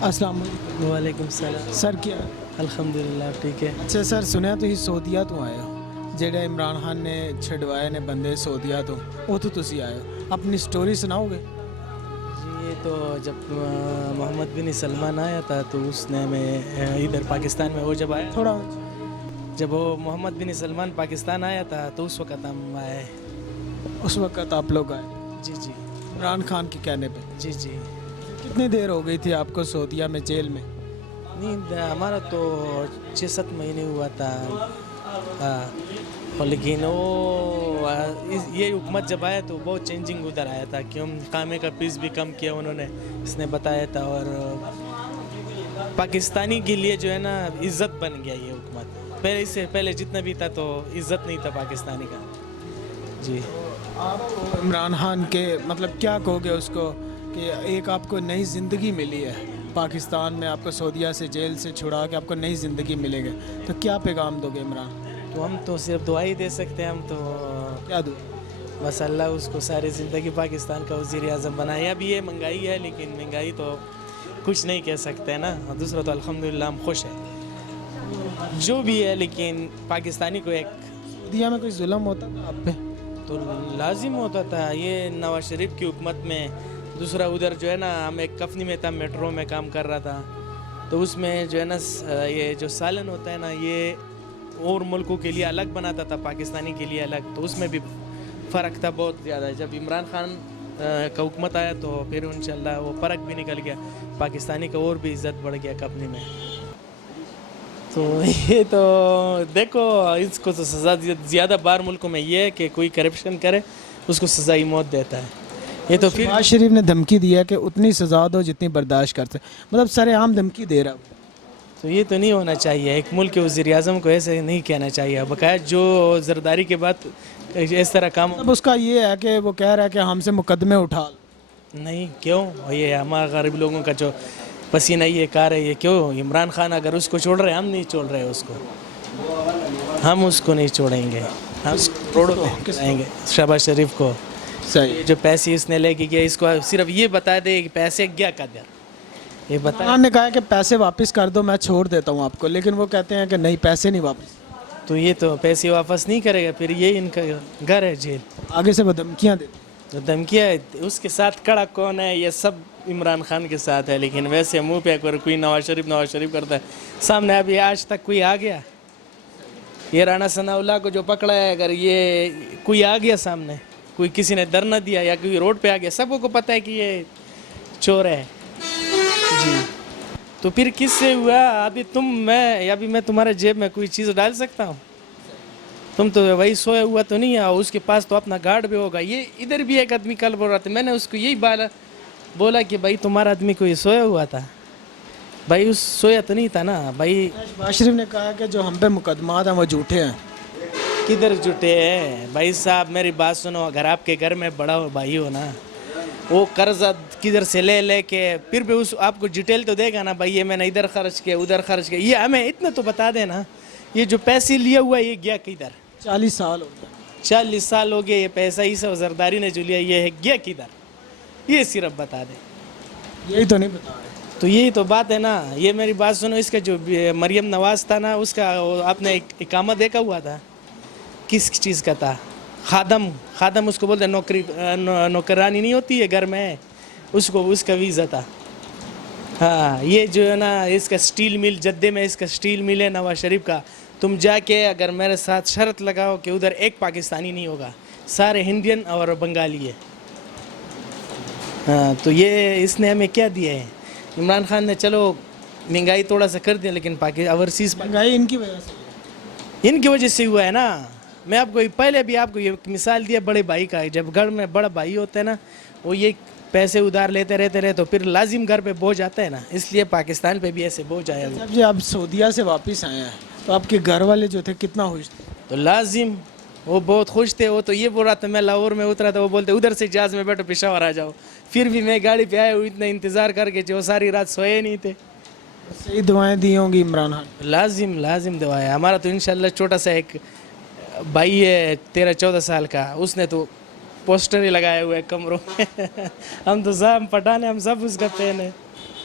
अस्सलाम वालेकुम सलाम। सर क्या अल्हम्दुलिल्लाह ठीक है। अच्छा सर सुनया तुसीं सऊदीया तो आए हो ਜਿਹੜੇ इमरान खान ने छड़वाए ने बंदे सऊदीया तो उतो तुसीं आए हो अपनी स्टोरी सुनाओगे। जी ये तो जब मोहम्मद बिन सलमान आया था तो उसने मैं इधर पाकिस्तान में वो जब आया थोड़ा जब वो मोहम्मद बिन सलमान पाकिस्तान आया था तो उस वक़्त हम आए। उस वक़्त आप लोग आए जी जी इमरान खान के कहने पे। जी जी। कितनी देर हो गई थी आपको सऊदीया में जेल में। नहीं हमारा तो 6-7 महीने हुआ था। हाँ और लेकिन वो ये हुकूमत जब आया तो बहुत चेंजिंग उधर आया था कि हम खामे का फीस भी कम किया उन्होंने इसने बताया था। और पाकिस्तानी के लिए जो है ना इज़्ज़त बन गया ये हुकूमत। पहले इससे पहले जितना भी था तो इज़्ज़त नहीं था पाकिस्तानी का। जी आप इमरान खान के मतलब क्या कहोगे उसको कि एक आपको नई ज़िंदगी मिली है पाकिस्तान में, आपको सऊदीया से जेल से छुड़ा के आपको नई ज़िंदगी मिलेगी, तो क्या पैगाम दोगे इमरान। तो हम तो सिर्फ दुआ ही दे सकते हैं। हम तो क्या दो बस अल्लाह उसको सारी ज़िंदगी पाकिस्तान का वज़ीर आज़म बनाया भी है। महंगाई है लेकिन महंगाई तो कुछ नहीं कह सकते ना। और दूसरा तो अल्हम्दुलिल्लाह हम खुश हैं जो भी है, लेकिन पाकिस्तानी को एक सऊदीया में कोई जुल्म होता था आप पे। तो लाजिम होता था ये नवाज शरीफ की हुकूमत में। दूसरा उधर जो है ना हम एक कफनी में था, मेट्रो में काम कर रहा था तो उसमें जो है ना ये जो सालन होता है ना ये और मुल्कों के लिए अलग बनाता था, पाकिस्तानी के लिए अलग। तो उसमें भी फ़र्क था बहुत ज़्यादा। जब इमरान खान का हुकूमत आया तो फिर इंशाल्लाह वो फ़र्क भी निकल गया, पाकिस्तानी का और भी इज़्ज़त बढ़ गया कंपनी में। तो ये तो देखो इसको तो सज़ा ज़्यादा बार मुल्कों में ये है कि कोई करप्शन करे उसको सज़ाई मौत देता है। ये तो फिर शहबाज शरीफ ने धमकी दिया कि उतनी सज़ा दो जितनी बर्दाश्त कर सकते, मतलब सरेआम धमकी दे रहा है। तो ये तो नहीं होना चाहिए। एक मुल्क के वज़ीर आज़म को ऐसे नहीं कहना चाहिए। बकाया जो ज़रदारी के बाद इस तरह काम अब उसका ये है कि वो कह रहा है कि हमसे मुकदमे उठा लो। नहीं, क्यों ये हमारे गरीब लोगों का जो पसीना ये कार है ये क्यों इमरान खान अगर उसको छोड़ रहे हम नहीं छोड़ रहे उसको, हम उसको नहीं छोड़ेंगे। हम रोडों पे आएंगे शहबाज शरीफ को। सही जो पैसे इसने लेके गया इसको सिर्फ ये बता दे कि पैसे क्या कदर ये बता। इमरान ने कहा है कि पैसे वापस कर दो मैं छोड़ देता हूँ आपको, लेकिन वो कहते हैं कि नहीं पैसे नहीं वापस। तो ये तो पैसे वापस नहीं करेगा, फिर ये इनका घर है जेल। आगे से वो धमकियाँ देते। तो धमकियाँ उसके साथ खड़ा कौन है, ये सब इमरान खान के साथ है। लेकिन वैसे मुंह पे अगर कोई नवाज शरीफ करता है सामने अभी आज तक कोई आ गया, ये राणा सनाउल्लाह को जो पकड़ा है अगर ये कोई आ गया सामने, कोई किसी ने डर न दिया या कोई रोड पे आ गया, सबको को पता है कि ये चोर है जी। तो फिर किससे हुआ अभी तुम मैं या अभी मैं तुम्हारे जेब में कोई चीज़ डाल सकता हूँ? तुम तो वही सोया हुआ तो नहीं है, उसके पास तो अपना गार्ड भी होगा। ये इधर भी एक आदमी कल बोल रहा था, मैंने उसको यही बोला कि भाई तुम्हारा आदमी कोई सोया हुआ था, भाई उस सोया तो नहीं था ना भाई। शहबाज शरीफ ने कहा कि जो हम पे मुकदमात हैं वो झूठे हैं। किधर जुटे हैं भाई साहब, मेरी बात सुनो। अगर आपके घर में बड़ा भाई हो ना, वो कर्जा किधर से ले के फिर भी उस आपको डिटेल तो देगा ना भाई ये मैंने इधर खर्च किया उधर खर्च किया। ये हमें इतना तो बता देना ये जो पैसे लिया हुआ ये गया किधर। 40 साल हो गए। 40 साल हो गए ये पैसा ही सब जरदारी ने जो लिया ये है गया किधर, ये सिर्फ बता दे। यही तो नहीं बता रहे। तो यही तो बात है ना। ये मेरी बात सुनो, इसका जो मरियम नवाज था ना उसका आपने इकामा देखा हुआ था, किस चीज़ का था? खादम उसको बोलते हैं, नौकरी नौकरानी नहीं होती है घर में, उसको उसका वीज़ा था। हाँ ये जो है ना इसका स्टील मिल जद्दे में, इसका स्टील मिल है नवाज शरीफ का। तुम जाके अगर मेरे साथ शर्त लगाओ कि उधर एक पाकिस्तानी नहीं होगा, सारे इंडियन और बंगाली है। हाँ तो ये इसने हमें क्या दिया है? इमरान खान ने चलो महंगाई थोड़ा सा कर दिया, लेकिन ओवरसीज़ महंगाई इनकी वजह से इनकी वजह से हुआ है ना। मैं आपको पहले भी आपको ये मिसाल दिया बड़े भाई का, जब घर में बड़ा भाई होता है ना वो ये पैसे उधार लेते रहते तो फिर लाजिम घर पे बोझ आता है ना, इसलिए पाकिस्तान पे भी ऐसे बोझ आया। जब जी आप सऊदीया से वापस आए हैं तो आपके घर वाले जो थे कितना खुश थे? तो लाजिम वो बहुत खुश थे। वो तो ये बोल रहा था मैं लाहौर में उतरा था, वो बोलते उधर से जहाज़ में बैठो पेशावर आ जाओ। फिर भी मैं गाड़ी पे आया हूँ इतना इंतज़ार करके जो सारी रात सोए नहीं थे। सही दुआएं दी होंगी इमरान खान। लाजिम दुआ है। हमारा तो इंशाल्लाह छोटा सा एक भाई है 13-14 साल का, उसने तो पोस्टर ही लगाए हुए कमरों में हम तो साहब पठान है, हम सब उसका फैन है।